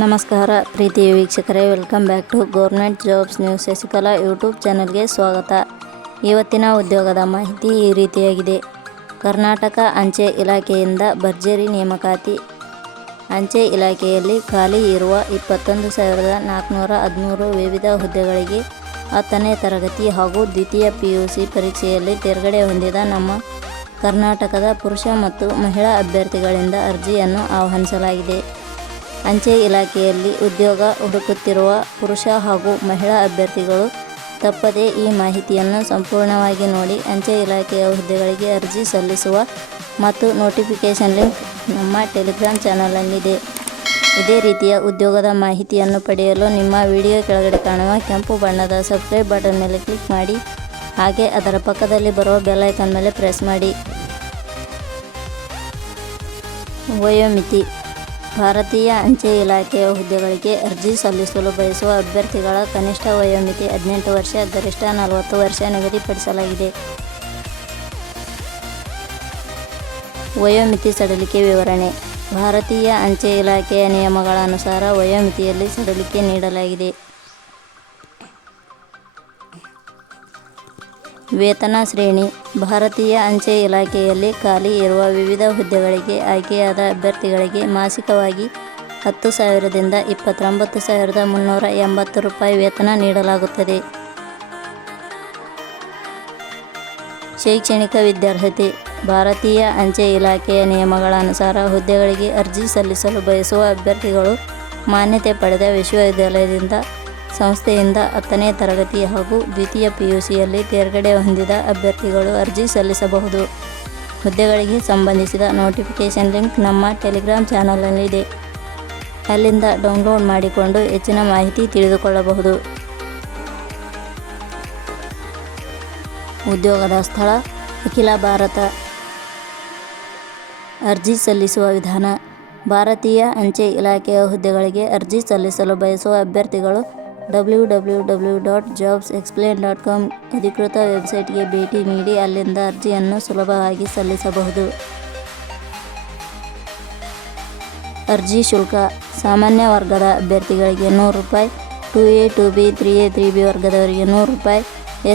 ನಮಸ್ಕಾರ ಪ್ರೀತಿಯ ವೀಕ್ಷಕರೇ, welcome back to government jobs news Shashikala YouTube ಚಾನಲ್ಗೆ ಸ್ವಾಗತ. ಇವತ್ತಿನ ಉದ್ಯೋಗದ ಮಾಹಿತಿ ಈ ರೀತಿಯಾಗಿದೆ. ಕರ್ನಾಟಕ ಅಂಚೆ ಇಲಾಖೆಯಿಂದ ಭರ್ಜರಿ ನೇಮಕಾತಿ. ಅಂಚೆ ಇಲಾಖೆಯಲ್ಲಿ ಖಾಲಿ ಇರುವ 21,413 ವಿವಿಧ ಹುದ್ದೆಗಳಿಗೆ 10ನೇ ತರಗತಿ ಹಾಗೂ ದ್ವಿತೀಯ PUC ಪರೀಕ್ಷೆಯಲ್ಲಿ ತೇರ್ಗಡೆ ಹೊಂದಿದ ನಮ್ಮ ಕರ್ನಾಟಕದ ಪುರುಷ ಮತ್ತು ಮಹಿಳಾ ಅಭ್ಯರ್ಥಿಗಳಿಂದ ಅರ್ಜಿಯನ್ನು ಆಹ್ವಾನಿಸಲಾಗಿದೆ. ಅಂಚೆ ಇಲಾಖೆಯಲ್ಲಿ ಉದ್ಯೋಗ ಹುಡುಕುತ್ತಿರುವ ಪುರುಷ ಹಾಗೂ ಮಹಿಳಾ ಅಭ್ಯರ್ಥಿಗಳು ತಪ್ಪದೇ ಈ ಮಾಹಿತಿಯನ್ನು ಸಂಪೂರ್ಣವಾಗಿ ನೋಡಿ ಅಂಚೆ ಇಲಾಖೆಯ ಹುದ್ದೆಗಳಿಗೆ ಅರ್ಜಿ ಸಲ್ಲಿಸುವ ಮತ್ತು ನೋಟಿಫಿಕೇಷನ್ ಲಿಂಕ್ ನಮ್ಮ ಟೆಲಿಗ್ರಾಮ್ ಚಾನಲ್ನಲ್ಲಿದೆ. ಇದೇ ರೀತಿಯ ಉದ್ಯೋಗದ ಮಾಹಿತಿಯನ್ನು ಪಡೆಯಲು ನಿಮ್ಮ ವಿಡಿಯೋ ಕೆಳಗಡೆ ಕಾಣುವ ಕೆಂಪು ಬಣ್ಣದ ಸಬ್ಸ್ಕ್ರೈಬ್ ಬಟನ್ ಮೇಲೆ ಕ್ಲಿಕ್ ಮಾಡಿ, ಹಾಗೆ ಅದರ ಪಕ್ಕದಲ್ಲಿ ಬರುವ ಬೆಲ್ ಐಕಾನ್ ಮೇಲೆ ಪ್ರೆಸ್ ಮಾಡಿ. ವಯೋಮಿತಿ. ಭಾರತೀಯ ಅಂಚೆ ಇಲಾಖೆಯ ಹುದ್ದೆಗಳಿಗೆ ಅರ್ಜಿ ಸಲ್ಲಿಸಲು ಬಯಸುವ ಅಭ್ಯರ್ಥಿಗಳ ಕನಿಷ್ಠ ವಯೋಮಿತಿ 18 ವರ್ಷ, ಗರಿಷ್ಠ 40 ವರ್ಷ ನಿಗದಿಪಡಿಸಲಾಗಿದೆ. ವಯೋಮಿತಿ ಸಡಿಲಿಕೆ ವಿವರಣೆ. ಭಾರತೀಯ ಅಂಚೆ ಇಲಾಖೆಯ ನಿಯಮಗಳ ಅನುಸಾರ ವಯೋಮಿತಿಯಲ್ಲಿ ಸಡಿಲಿಕೆ ನೀಡಲಾಗಿದೆ. ವೇತನ ಶ್ರೇಣಿ. ಭಾರತೀಯ ಅಂಚೆ ಇಲಾಖೆಯಲ್ಲಿ ಖಾಲಿ ಇರುವ ವಿವಿಧ ಹುದ್ದೆಗಳಿಗೆ ಆಯ್ಕೆಯಾದ ಅಭ್ಯರ್ಥಿಗಳಿಗೆ ಮಾಸಿಕವಾಗಿ 10,000ದಿಂದ 29,380 ರೂಪಾಯಿ ವೇತನ ನೀಡಲಾಗುತ್ತದೆ. ಶೈಕ್ಷಣಿಕ ವಿದ್ಯಾರ್ಹತೆ. ಭಾರತೀಯ ಅಂಚೆ ಇಲಾಖೆಯ ನಿಯಮಗಳ ಅನುಸಾರ ಹುದ್ದೆಗಳಿಗೆ ಅರ್ಜಿ ಸಲ್ಲಿಸಲು ಬಯಸುವ ಅಭ್ಯರ್ಥಿಗಳು ಮಾನ್ಯತೆ ಪಡೆದ ವಿಶ್ವವಿದ್ಯಾಲಯದಿಂದ ಸಂಸ್ಥೆಯಿಂದ 10ನೇ ತರಗತಿ ಹಾಗೂ ದ್ವಿತೀಯ PUCಯಲ್ಲಿ ತೇರ್ಗಡೆ ಹೊಂದಿದ ಅಭ್ಯರ್ಥಿಗಳು ಅರ್ಜಿ ಸಲ್ಲಿಸಬಹುದು. ಹುದ್ದೆಗಳಿಗೆ ಸಂಬಂಧಿಸಿದ ನೋಟಿಫಿಕೇಷನ್ ಲಿಂಕ್ ನಮ್ಮ ಟೆಲಿಗ್ರಾಮ್ ಚಾನಲ್ನಲ್ಲಿದೆ. ಅಲ್ಲಿಂದ ಡೌನ್ಲೋಡ್ ಮಾಡಿಕೊಂಡು ಹೆಚ್ಚಿನ ಮಾಹಿತಿ ತಿಳಿದುಕೊಳ್ಳಬಹುದು. ಉದ್ಯೋಗದ ಸ್ಥಳ ಅಖಿಲ ಭಾರತ. ಅರ್ಜಿ ಸಲ್ಲಿಸುವ ವಿಧಾನ. ಭಾರತೀಯ ಅಂಚೆ ಇಲಾಖೆಯ ಹುದ್ದೆಗಳಿಗೆ ಅರ್ಜಿ ಸಲ್ಲಿಸಲು ಬಯಸುವ ಅಭ್ಯರ್ಥಿಗಳು www.jobsexplain.com ಅಧಿಕೃತ ವೆಬ್ಸೈಟ್ಗೆ ಭೇಟಿ ನೀಡಿ ಅಲ್ಲಿಂದ ಅರ್ಜಿಯನ್ನು ಸುಲಭವಾಗಿ ಸಲ್ಲಿಸಬಹುದು. ಅರ್ಜಿ ಶುಲ್ಕ. ಸಾಮಾನ್ಯ ವರ್ಗದ ಅಭ್ಯರ್ಥಿಗಳಿಗೆ 100 ರೂಪಾಯಿ, 2A, 2B, 3A, 3B ವರ್ಗದವರಿಗೆ 100 ರೂಪಾಯಿ.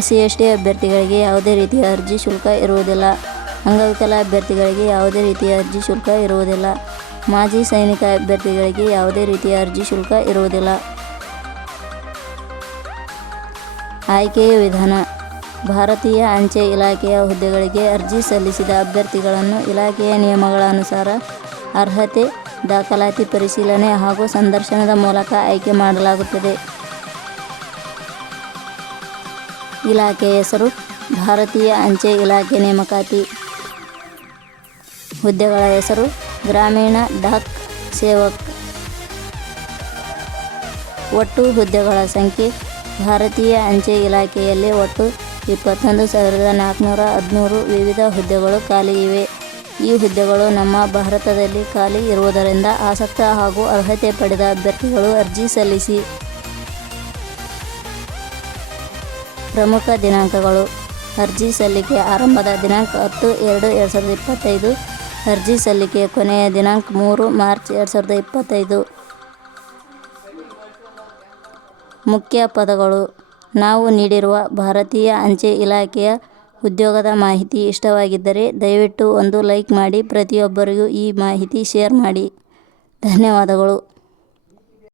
SC/ST ಅಭ್ಯರ್ಥಿಗಳಿಗೆ ಯಾವುದೇ ರೀತಿಯ ಅರ್ಜಿ ಶುಲ್ಕ ಇರುವುದಿಲ್ಲ. ಅಂಗವಿಕಲ ಅಭ್ಯರ್ಥಿಗಳಿಗೆ ಯಾವುದೇ ರೀತಿಯ ಅರ್ಜಿ ಶುಲ್ಕ ಇರುವುದಿಲ್ಲ. ಮಾಜಿ ಸೈನಿಕ ಅಭ್ಯರ್ಥಿಗಳಿಗೆ ಯಾವುದೇ ರೀತಿಯ ಅರ್ಜಿ ಶುಲ್ಕ ಇರುವುದಿಲ್ಲ. ಆಯ್ಕೆಯ ವಿಧಾನ. ಭಾರತೀಯ ಅಂಚೆ ಇಲಾಖೆಯ ಹುದ್ದೆಗಳಿಗೆ ಅರ್ಜಿ ಸಲ್ಲಿಸಿದ ಅಭ್ಯರ್ಥಿಗಳನ್ನು ಇಲಾಖೆಯ ನಿಯಮಗಳ ಅನುಸಾರ ಅರ್ಹತೆ, ದಾಖಲಾತಿ ಪರಿಶೀಲನೆ ಹಾಗೂ ಸಂದರ್ಶನದ ಮೂಲಕ ಆಯ್ಕೆ ಮಾಡಲಾಗುತ್ತದೆ. ಇಲಾಖೆಯ ಹೆಸರು ಭಾರತೀಯ ಅಂಚೆ ಇಲಾಖೆ ನೇಮಕಾತಿ. ಹುದ್ದೆಗಳ ಹೆಸರು ಗ್ರಾಮೀಣ ಡಾಕ್ ಸೇವಕ್. ಒಟ್ಟು ಹುದ್ದೆಗಳ ಸಂಖ್ಯೆ. ಭಾರತೀಯ ಅಂಚೆ ಇಲಾಖೆಯಲ್ಲಿ ಒಟ್ಟು 21,413 ವಿವಿಧ ಹುದ್ದೆಗಳು ಖಾಲಿ ಇವೆ. ಈ ಹುದ್ದೆಗಳು ನಮ್ಮ ಭಾರತದಲ್ಲಿ ಖಾಲಿ ಇರುವುದರಿಂದ ಆಸಕ್ತ ಹಾಗೂ ಅರ್ಹತೆ ಪಡೆದ ಅಭ್ಯರ್ಥಿಗಳು ಅರ್ಜಿ ಸಲ್ಲಿಸಿ. ಪ್ರಮುಖ ದಿನಾಂಕಗಳು. ಅರ್ಜಿ ಸಲ್ಲಿಕೆ ಆರಂಭದ ದಿನಾಂಕ 10/2/2025. ಅರ್ಜಿ ಸಲ್ಲಿಕೆ ಕೊನೆಯ ದಿನಾಂಕ 3 ಮಾರ್ಚ್ 2025. ಮುಖ್ಯ ಪದಗಳು. ನಾವು ನೀಡಿರುವ ಭಾರತೀಯ ಅಂಚೆ ಇಲಾಖೆಯ ಉದ್ಯೋಗದ ಮಾಹಿತಿ ಇಷ್ಟವಾಗಿದ್ದರೆ ದಯವಿಟ್ಟು ಒಂದು ಲೈಕ್ ಮಾಡಿ, ಪ್ರತಿಯೊಬ್ಬರಿಗೂ ಈ ಮಾಹಿತಿ ಶೇರ್ ಮಾಡಿ. ಧನ್ಯವಾದಗಳು.